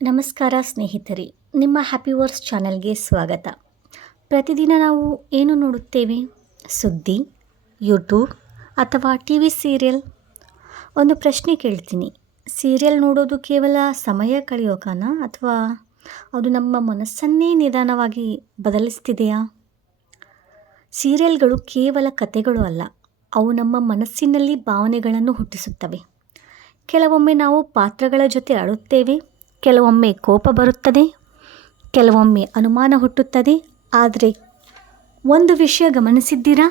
ನಮಸ್ಕಾರ ಸ್ನೇಹಿತರೆ, ನಿಮ್ಮ ಹ್ಯಾಪಿ ವರ್ಸ್ ಚಾನಲ್ಗೆ ಸ್ವಾಗತ. ಪ್ರತಿದಿನ ನಾವು ಏನು ನೋಡುತ್ತೇವೆ? ಸುದ್ದಿ, ಯೂಟ್ಯೂಬ್ ಅಥವಾ ಟಿ ವಿ ಸೀರಿಯಲ್? ಒಂದು ಪ್ರಶ್ನೆ ಕೇಳ್ತೀನಿ. ಸೀರಿಯಲ್ ನೋಡೋದು ಕೇವಲ ಸಮಯ ಕಳೆಯೋಕನ ಅಥವಾ ಅದು ನಮ್ಮ ಮನಸ್ಸನ್ನೇ ನಿಧಾನವಾಗಿ ಬದಲಿಸ್ತಿದೆಯಾ? ಸೀರಿಯಲ್ಗಳು ಕೇವಲ ಕಥೆಗಳು ಅಲ್ಲ, ಅವು ನಮ್ಮ ಮನಸ್ಸಿನಲ್ಲಿ ಭಾವನೆಗಳನ್ನು ಹುಟ್ಟಿಸುತ್ತವೆ. ಕೆಲವೊಮ್ಮೆ ನಾವು ಪಾತ್ರಗಳ ಜೊತೆ ಅಳುತ್ತೇವೆ, ಕೆಲವೊಮ್ಮೆ ಕೋಪ ಬರುತ್ತದೆ, ಕೆಲವೊಮ್ಮೆ ಅನುಮಾನ ಹುಟ್ಟುತ್ತದೆ. ಆದರೆ ಒಂದು ವಿಷಯ ಗಮನಿಸಿದ್ದೀರಾ?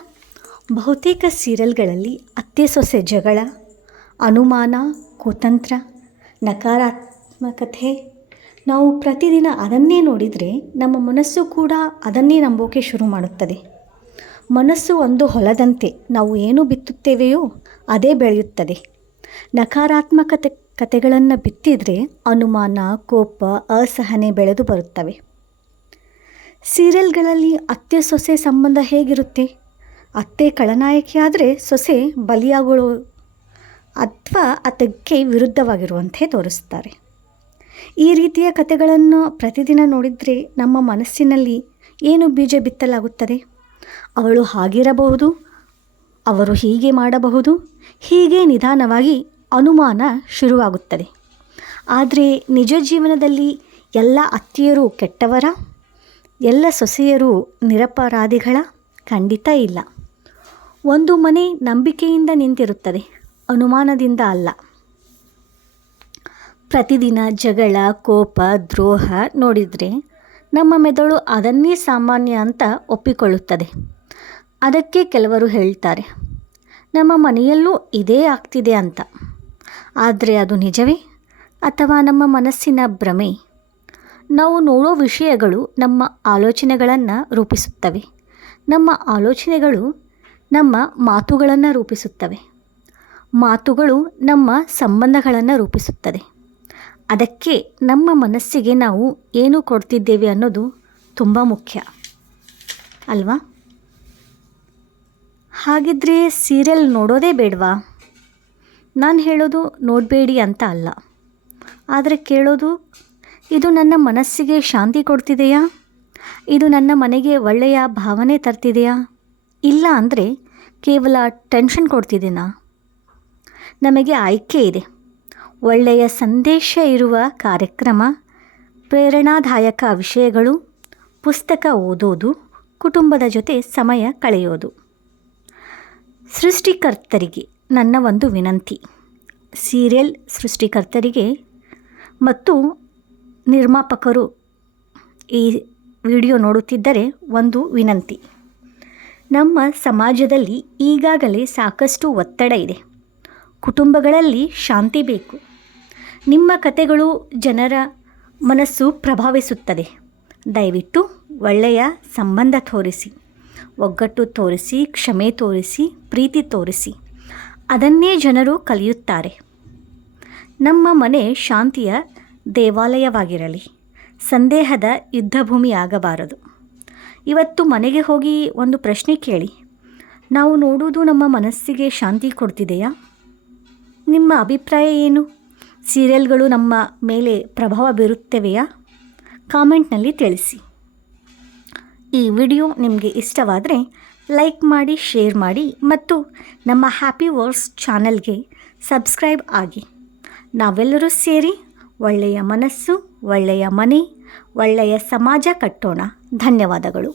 ಬಹುತೇಕ ಸೀರಿಯಲ್ಗಳಲ್ಲಿ ಅತ್ತೆ ಸೊಸೆ ಜಗಳ, ಅನುಮಾನ, ಕುತಂತ್ರ, ನಕಾರಾತ್ಮಕತೆ, ನಾವು ಪ್ರತಿದಿನ ಅದನ್ನೇ ನೋಡಿದರೆ ನಮ್ಮ ಮನಸ್ಸು ಕೂಡ ಅದನ್ನೇ ನಂಬೋಕೆ ಶುರು ಮಾಡುತ್ತದೆ. ಮನಸ್ಸು ಒಂದು ಹೊಲದಂತೆ, ನಾವು ಏನು ಬಿತ್ತುತ್ತೇವೆಯೋ ಅದೇ ಬೆಳೆಯುತ್ತದೆ. ಕತೆಗಳನ್ನು ಬಿತ್ತಿದರೆ ಅನುಮಾನ, ಕೋಪ, ಅಸಹನೆ ಬೆಳೆದು ಬರುತ್ತವೆ. ಸೀರಿಯಲ್ಗಳಲ್ಲಿ ಅತ್ತೆ ಸೊಸೆ ಸಂಬಂಧ ಹೇಗಿರುತ್ತೆ? ಅತ್ತೆ ಖಳನಾಯಕಿಯಾದರೆ ಸೊಸೆ ಬಲಿಯಾಗಳು ಅಥವಾ ಅದಕ್ಕೆ ವಿರುದ್ಧವಾಗಿರುವಂತೆ ತೋರಿಸ್ತಾರೆ. ಈ ರೀತಿಯ ಕಥೆಗಳನ್ನು ಪ್ರತಿದಿನ ನೋಡಿದರೆ ನಮ್ಮ ಮನಸ್ಸಿನಲ್ಲಿ ಏನು ಬೀಜ ಬಿತ್ತಲಾಗುತ್ತದೆ? ಅವಳು ಹಾಗಿರಬಹುದು, ಅವರು ಹೀಗೆ ಮಾಡಬಹುದು, ಹೀಗೆ ನಿಧಾನವಾಗಿ ಅನುಮಾನ ಶುರುವಾಗುತ್ತದೆ. ಆದರೆ ನಿಜ ಜೀವನದಲ್ಲಿ ಎಲ್ಲ ಅತ್ತೆಯರು ಕೆಟ್ಟವರ? ಎಲ್ಲ ಸೊಸೆಯರು ನಿರಪರಾಧಿಗಳ? ಖಂಡಿತ ಇಲ್ಲ. ಒಂದು ಮನೆ ನಂಬಿಕೆಯಿಂದ ನಿಂತಿರುತ್ತದೆ, ಅನುಮಾನದಿಂದ ಅಲ್ಲ. ಪ್ರತಿದಿನ ಜಗಳ, ಕೋಪ, ದ್ರೋಹ ನೋಡಿದರೆ ನಮ್ಮ ಮೆದುಳು ಅದನ್ನೇ ಸಾಮಾನ್ಯ ಅಂತ ಒಪ್ಪಿಕೊಳ್ಳುತ್ತದೆ. ಅದಕ್ಕೆ ಕೆಲವರು ಹೇಳ್ತಾರೆ, ನಮ್ಮ ಮನೆಯಲ್ಲೂ ಇದೇ ಆಗ್ತಿದೆ ಅಂತ. ಆದರೆ ಅದು ನಿಜವೇ ಅಥವಾ ನಮ್ಮ ಮನಸ್ಸಿನ ಭ್ರಮೆ? ನಾವು ನೋಡೋ ವಿಷಯಗಳು ನಮ್ಮ ಆಲೋಚನೆಗಳನ್ನು ರೂಪಿಸುತ್ತವೆ. ನಮ್ಮ ಆಲೋಚನೆಗಳು ನಮ್ಮ ಮಾತುಗಳನ್ನು ರೂಪಿಸುತ್ತವೆ. ಮಾತುಗಳು ನಮ್ಮ ಸಂಬಂಧಗಳನ್ನು ರೂಪಿಸುತ್ತದೆ. ಅದಕ್ಕೆ ನಮ್ಮ ಮನಸ್ಸಿಗೆ ನಾವು ಏನು ಕೊಡ್ತಿದ್ದೇವೆ ಅನ್ನೋದು ತುಂಬ ಮುಖ್ಯ ಅಲ್ವಾ? ಹಾಗಿದ್ರೆ ಸೀರಿಯಲ್ ನೋಡೋದೇ ಬೇಡವಾ? ನಾನು ಹೇಳೋದು ನೋಡಬೇಡಿ ಅಂತ ಅಲ್ಲ, ಆದರೆ ಕೇಳೋದು, ಇದು ನನ್ನ ಮನಸ್ಸಿಗೆ ಶಾಂತಿ ಕೊಡ್ತಿದೆಯಾ? ಇದು ನನ್ನ ಮನೆಗೆ ಒಳ್ಳೆಯ ಭಾವನೆ ತರ್ತಿದೆಯಾ? ಇಲ್ಲ ಅಂದರೆ ಕೇವಲ ಟೆನ್ಷನ್ ಕೊಡ್ತಿದ್ದೀನಾ? ನಮಗೆ ಆಯ್ಕೆ ಇದೆ. ಒಳ್ಳೆಯ ಸಂದೇಶ ಇರುವ ಕಾರ್ಯಕ್ರಮ, ಪ್ರೇರಣಾದಾಯಕ ವಿಷಯಗಳು, ಪುಸ್ತಕ ಓದೋದು, ಕುಟುಂಬದ ಜೊತೆ ಸಮಯ ಕಳೆಯೋದು. ಸೃಷ್ಟಿಕರ್ತರಿಗೆ ನನ್ನ ಒಂದು ವಿನಂತಿ. ಸೀರಿಯಲ್ ಸೃಷ್ಟಿಕರ್ತರಿಗೆ ಮತ್ತು ನಿರ್ಮಾಪಕರು ಈ ವಿಡಿಯೋ ನೋಡುತ್ತಿದ್ದರೆ ಒಂದು ವಿನಂತಿ. ನಮ್ಮ ಸಮಾಜದಲ್ಲಿ ಈಗಾಗಲೇ ಸಾಕಷ್ಟು ಒತ್ತಡ ಇದೆ. ಕುಟುಂಬಗಳಲ್ಲಿ ಶಾಂತಿ ಬೇಕು. ನಿಮ್ಮ ಕಥೆಗಳು ಜನರ ಮನಸ್ಸು ಪ್ರಭಾವಿಸುತ್ತದೆ. ದಯವಿಟ್ಟು ಒಳ್ಳೆಯ ಸಂಬಂಧ ತೋರಿಸಿ, ಒಗ್ಗಟ್ಟು ತೋರಿಸಿ, ಕ್ಷಮೆ ತೋರಿಸಿ, ಪ್ರೀತಿ ತೋರಿಸಿ. ಅದನ್ನೇ ಜನರು ಕಲಿಯುತ್ತಾರೆ. ನಮ್ಮ ಮನೆ ಶಾಂತಿಯ ದೇವಾಲಯವಾಗಿರಲಿ, ಸಂದೇಹದ ಯುದ್ಧಭೂಮಿ ಆಗಬಾರದು. ಇವತ್ತು ಮನೆಗೆ ಹೋಗಿ ಒಂದು ಪ್ರಶ್ನೆ ಕೇಳಿ, ನಾವು ನೋಡುವುದು ನಮ್ಮ ಮನಸ್ಸಿಗೆ ಶಾಂತಿ ಕೊಡ್ತಿದೆಯಾ? ನಿಮ್ಮ ಅಭಿಪ್ರಾಯ ಏನು? ಸೀರಿಯಲ್ಗಳು ನಮ್ಮ ಮೇಲೆ ಪ್ರಭಾವ ಬೀರುತ್ತವೆಯಾ? ಕಾಮೆಂಟ್ನಲ್ಲಿ ತಿಳಿಸಿ. ಈ ವಿಡಿಯೋ ನಿಮಗೆ ಇಷ್ಟವಾದರೆ ಲೈಕ್ ಮಾಡಿ, ಶೇರ್ ಮಾಡಿ ಮತ್ತು ನಮ್ಮ ಹ್ಯಾಪಿ ವರ್ಸ್ ಚಾನಲ್ಗೆ ಸಬ್ಸ್ಕ್ರೈಬ್ ಆಗಿ. ನಾವೆಲ್ಲರೂ ಸೇರಿ ಒಳ್ಳೆಯ ಮನಸ್ಸು, ಒಳ್ಳೆಯ ಮನೆ, ಒಳ್ಳೆಯ ಸಮಾಜ ಕಟ್ಟೋಣ. ಧನ್ಯವಾದಗಳು.